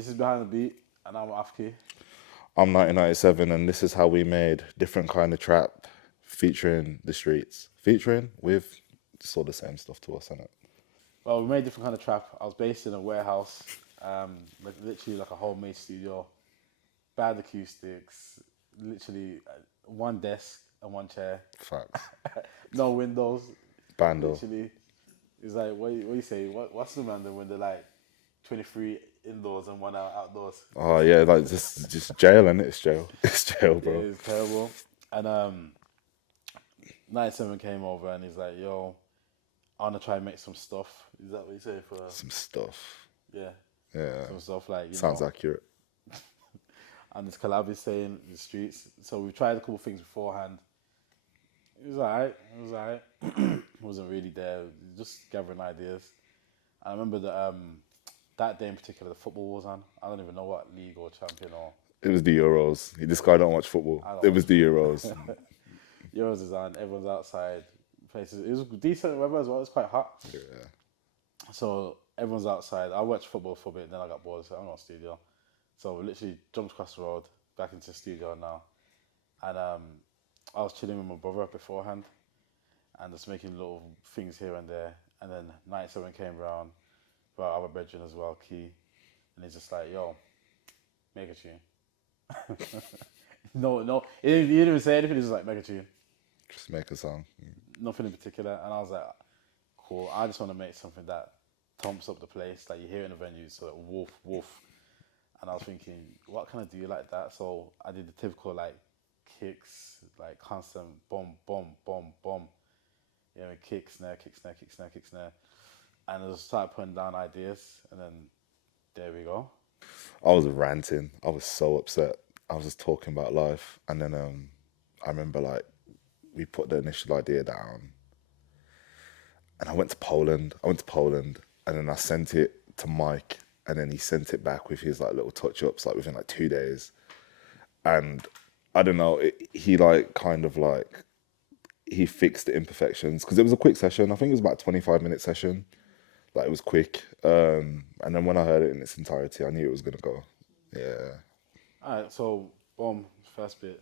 This is Behind the Beat, and I'm Afki. I'm 1997, and this is how we made different kind of trap featuring the streets. Featuring with it's all the same stuff to us, isn't it? Well, we made different kind of trap. I was based in a warehouse, literally like a homemade studio, bad acoustics, literally one desk and one chair, Facts. no windows, Bando. literally. It's like, what you say? What's the man when they're like 23 indoors and one outdoors? Oh yeah, like just jail, and it's jail. It's jail, Yeah, bro. it's terrible. And 97 came over and he's like, yo, I want to try and make some stuff. Is that what you say for? Some stuff. Yeah, Yeah. some stuff like, Sounds accurate. and this collab is saying the streets. So we tried a couple of things beforehand. It was alright. It was alright. It wasn't really there. Just gathering ideas. I remember that that day in particular, the football was on. I don't even know what league or champion or It was the Euros. This guy don't watch football. I don't It was the Euros. Euros is on. Everyone's outside. Places. It was decent weather as well. It was quite hot. Yeah. So everyone's outside. I watched football for a bit, then I got bored, so I'm not studio. So we literally jumped across the road, back into the studio now. And I was chilling with my brother beforehand and just making little things here and there. And then 97 came round, brought our brethren as well, Key. And he's just like, yo, make a tune. No, he didn't even say anything, he was just like, make a tune. Just make a song. Nothing in particular. And I was like, cool, I just want to make something that thumps up the place, like you hear in the venues, so like woof, woof. And I was thinking, what can I do like that? So I did the typical like kicks, like constant boom, boom, boom, boom. You know, kick, snare, kick, snare, kick, snare, kick, snare. And I just started putting down ideas, and then there we go. I was ranting. I was so upset. I was just talking about life, and then I remember like we put the initial idea down, and I went to Poland. And then I sent it to Mike, and then he sent it back with his like little touch ups, like within like 2 days. And I don't know, he like kind of like he fixed the imperfections because it was a quick session. I think it was about a 25-minute session. Like it was quick. And then when I heard it in its entirety, I knew it was gonna go. Yeah. All right, so boom, first bit.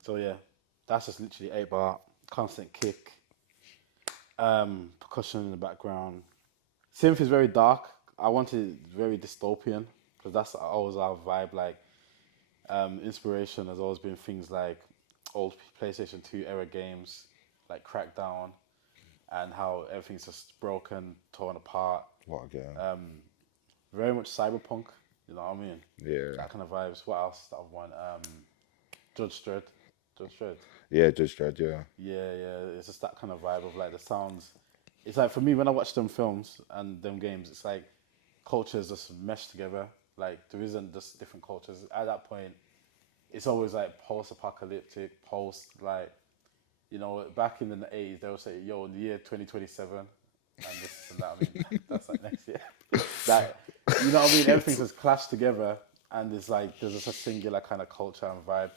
So yeah, that's just literally 8-bar, constant kick, percussion in the background. Synth is very dark. I wanted it very dystopian because that's always our vibe. Like inspiration has always been things like old PlayStation 2 era games, like Crackdown, and how everything's just broken, torn apart. What again? Very much cyberpunk. You know what I mean? Yeah. That kind of vibes. What else that I've won? Judge Dredd. Judge Dredd. Yeah, Judge Dredd, yeah. Yeah. It's just that kind of vibe of like the sounds. It's like for me when I watch them films and them games, it's like cultures just mesh together. Like there isn't just different cultures. At that point, it's always like post-apocalyptic, post like, you know, back in the 80s they would say, yo, in the year 2027, and this and that. I mean, that's like next year. That, you know what I mean? Everything's just clashed together, and it's like there's just a singular kind of culture and vibe.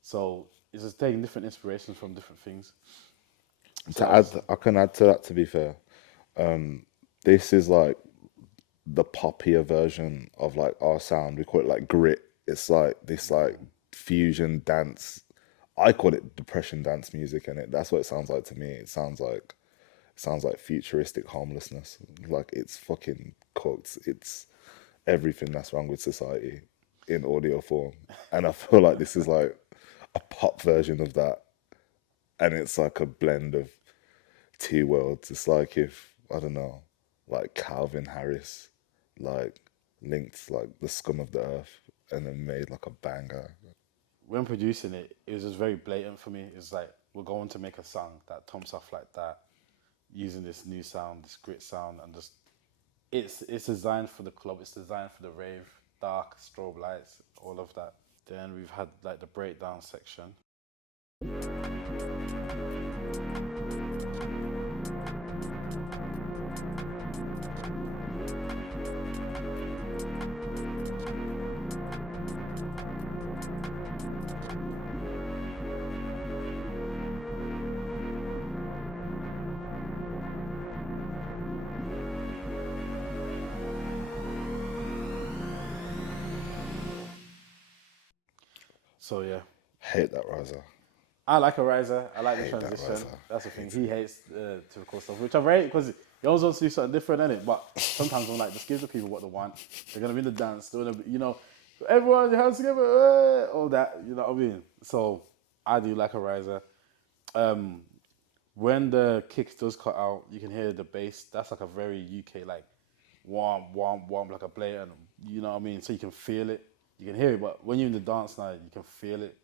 So it's just taking different inspirations from different things. To add, I can add to that. To be fair, this is like the poppier version of like our sound. We call it like grit. It's like this like fusion dance. I call it depression dance music, and that's what it sounds like to me. It sounds like futuristic homelessness. Like it's fucking cooked. It's everything that's wrong with society in audio form, and I feel like this is like a pop version of that, and it's like a blend of two worlds. It's like if I don't know, like Calvin Harris, like linked like the scum of the earth, and then made like a banger. When producing it, it was just very blatant for me. It's like we're going to make a song that thumps off like that, using this new sound, this grit sound, and just it's designed for the club. It's designed for the rave, dark strobe lights, all of that. Then we've had like the breakdown section. So yeah, Hate that riser. I like a riser. I like the Hate that transition. riser. That's the thing. He hates typical stuff, which I rate because he always wants to do something different, innit? But sometimes I'm like, just give the people what they want. They're gonna be in the dance, they're gonna be, everyone your hands together, all that. You know what I mean? So I do like a riser. When the kick does cut out, you can hear the bass. That's like a very UK like warm, like a blatant. You know what I mean? So you can feel it. You can hear it, but when you're in the dance now, you can feel it.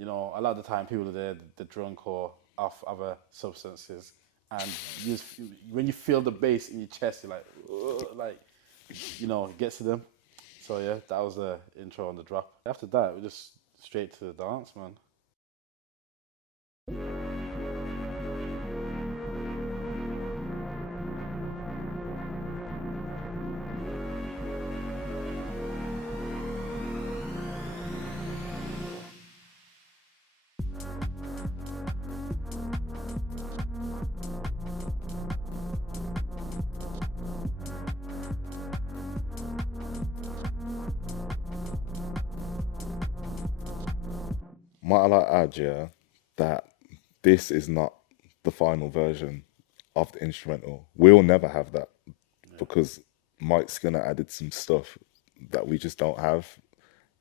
A lot of the time people are there, they're drunk or off other substances, and when you feel the bass in your chest, you're like, ugh, it gets to them. So yeah, that was the intro on the drop. After that, we're just straight to the dance, man. Might I like add, yeah, that this is not the final version of the instrumental. We'll never have that because Mike Skinner added some stuff that we just don't have.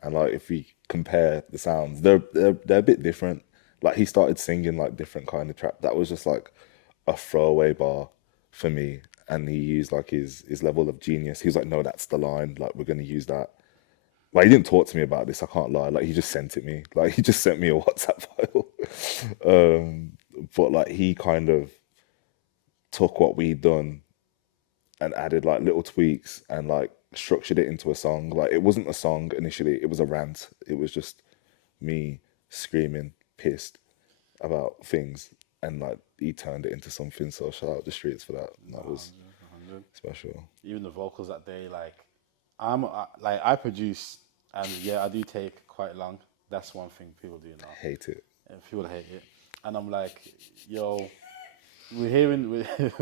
And like if we compare the sounds, they're a bit different. Like he started singing like different kind of trap. That was just like a throwaway bar for me. And he used like his level of genius. He was like, no, that's the line. Like we're gonna use that. Like he didn't talk to me about this. I can't lie. Like he just sent it me. Like he just sent me a WhatsApp file. But like he kind of took what we'd done and added like little tweaks and like structured it into a song. Like it wasn't a song initially. It was a rant. It was just me screaming, pissed about things, and like he turned it into something. So shout out the streets for that. That was 100. special. Even the vocals that day, I produce, and yeah, I do take quite long. That's one thing people do now. Hate it. And people hate it, and I'm like, yo, we're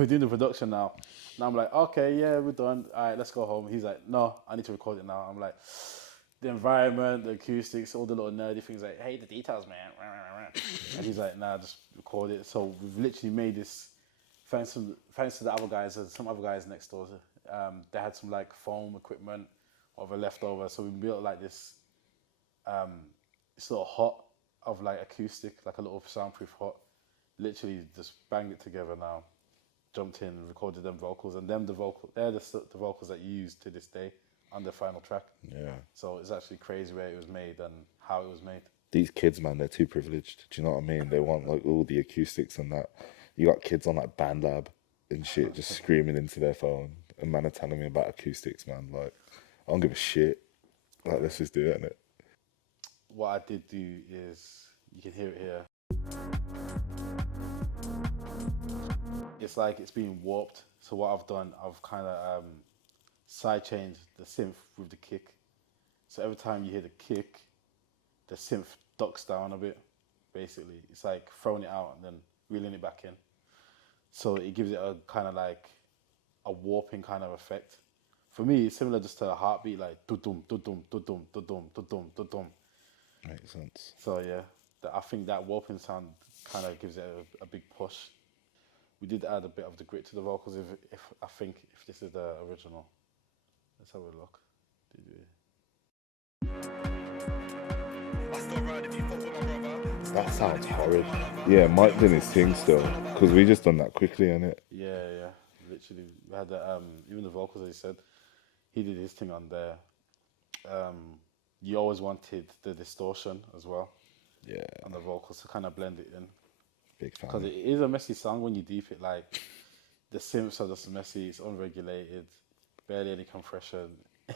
doing the production now. And I'm like, okay, yeah, we're done. All right, let's go home. He's like, no, I need to record it now. I'm like, the environment, the acoustics, all the little nerdy things, like, hey, the details, man. And he's like, nah, just record it. So we've literally made this, thanks to the other guys, some other guys next door. They had some like foam equipment of a leftover. So we built like this little hut of like acoustic, like a little soundproof hut. Literally just banged it together now. Jumped in, recorded them vocals, and they're the vocals that you use to this day on the final track. Yeah. So it's actually crazy where it was made and how it was made. These kids, man, they're too privileged. Do you know what I mean? They want like all the acoustics and that. You got kids on like BandLab and shit, just screaming into their phone. And man are telling me about acoustics, man. Like, I don't give a shit. Like, let's just do it, innit? What I did do is, you can hear it here. It's like it's being warped. So what I've done, I've kind of side changed the synth with the kick. So every time you hear the kick, the synth ducks down a bit. Basically, it's like throwing it out and then reeling it back in. So it gives it a kind of like a warping kind of effect. For me, it's similar just to a heartbeat, like dum dum dum dum dum dum dum dum. Makes sense. So yeah, I think that warping sound kind of gives it a big push. We did add a bit of the grit to the vocals. If I think if this is the original, let's have a look. That sounds horrid. Yeah, Mike did his thing still, because we just done that quickly, innit? Yeah. Literally, we had the, even the vocals, as he said, he did his thing on there. You always wanted the distortion as well. Yeah. On the vocals to kind of blend it in. Big fan. Because it is a messy song when you deep it. Like the synths are just messy. It's unregulated, barely any compression.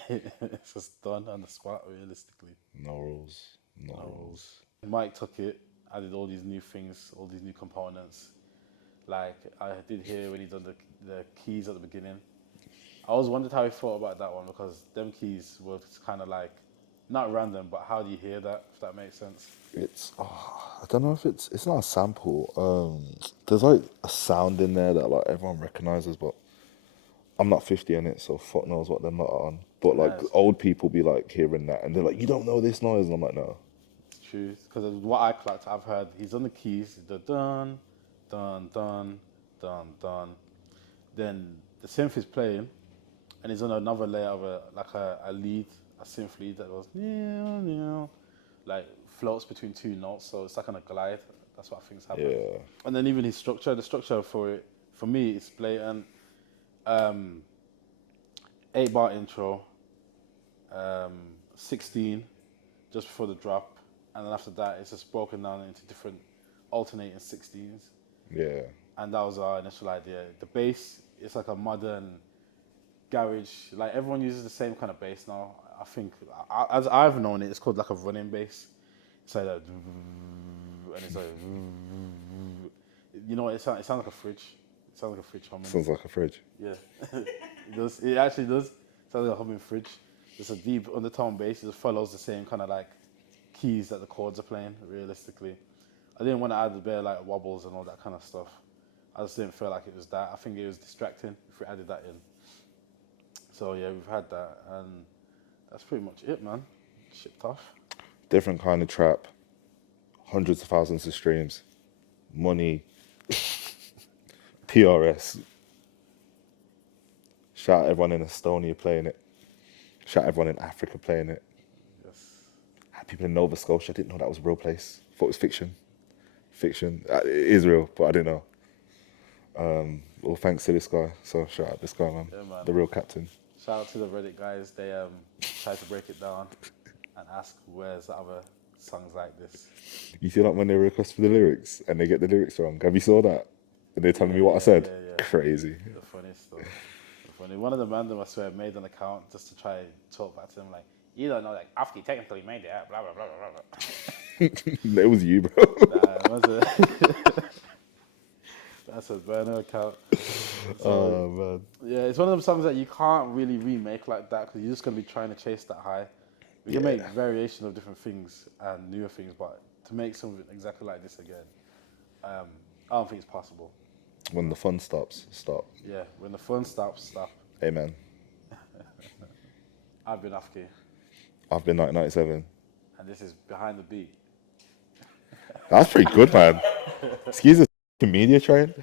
It's just done on the spot, realistically. No rules. Mike took it, added all these new things, all these new components. Like I did hear when he done the keys at the beginning. I always wondered how he thought about that one, because them keys were kind of like not random, but how do you hear that? If that makes sense. It's I don't know if it's not a sample. There's like a sound in there that like everyone recognizes, but I'm not 50 in it, so fuck knows what they're not on. But like Nice. old people be like hearing that and they're like, you don't know this noise, and I'm like, no. It's true. Because what I collect, I've heard he's on the keys, the dun, dun, dun, dun, dun. Then the synth is playing, and he's on another layer of a lead, a synth lead that goes like floats between two notes, so it's like on a glide. That's what I think is happening. Yeah. And then even his structure, the structure for it, for me, it's blatant. 8-bar intro, 16 just before the drop, and then after that it's just broken down into different alternating 16s. Yeah. And that was our initial idea. The bass is like a modern garage, like everyone uses the same kind of bass now. I think, as I've known it, it's called like a running bass. It's like that, and it's like, you know, it sounds like a fridge. It sounds like a fridge humming. Sounds like a fridge. Yeah, it does. It actually does. It sounds like a humming fridge. It's a deep undertone bass. It just follows the same kind of like keys that the chords are playing. Realistically, I didn't want to add the bare like wobbles and all that kind of stuff. I just didn't feel like it was that. I think it was distracting if we added that in. So yeah, we've had that, and that's pretty much it, man. Shipped off. Different kind of trap, hundreds of thousands of streams, money, PRS. Shout out everyone in Estonia playing it. Shout out everyone in Africa playing it. Yes. Had people in Nova Scotia. I didn't know that was a real place. Thought it was fiction. Fiction. It is real, but I didn't know. Well, thanks to this guy. So shout out this guy, man. Yeah, man. The real captain. Shout out to the Reddit guys. They tried to break it down and ask where's the other songs like this. You see that when they request for the lyrics and they get the lyrics wrong? Have you saw that? And they're telling me what I said? Yeah. Crazy. The funniest stuff. Funny. One of the random, I swear, made an account just to try and talk back to him like, you don't know, like, after you technically made it, blah, blah, blah, blah, blah. It was you, bro. That's a burner account. Oh, man. Yeah, it's one of them songs that you can't really remake like that because you're just going to be trying to chase that high. We can make variation of different things and newer things, but to make something exactly like this again, I don't think it's possible. When the fun stops, stop. Yeah, when the fun stops, stop. Amen. I've been Afki, I've been 1997. and this is Behind the Beat. That's pretty good, man. Excuse the media train.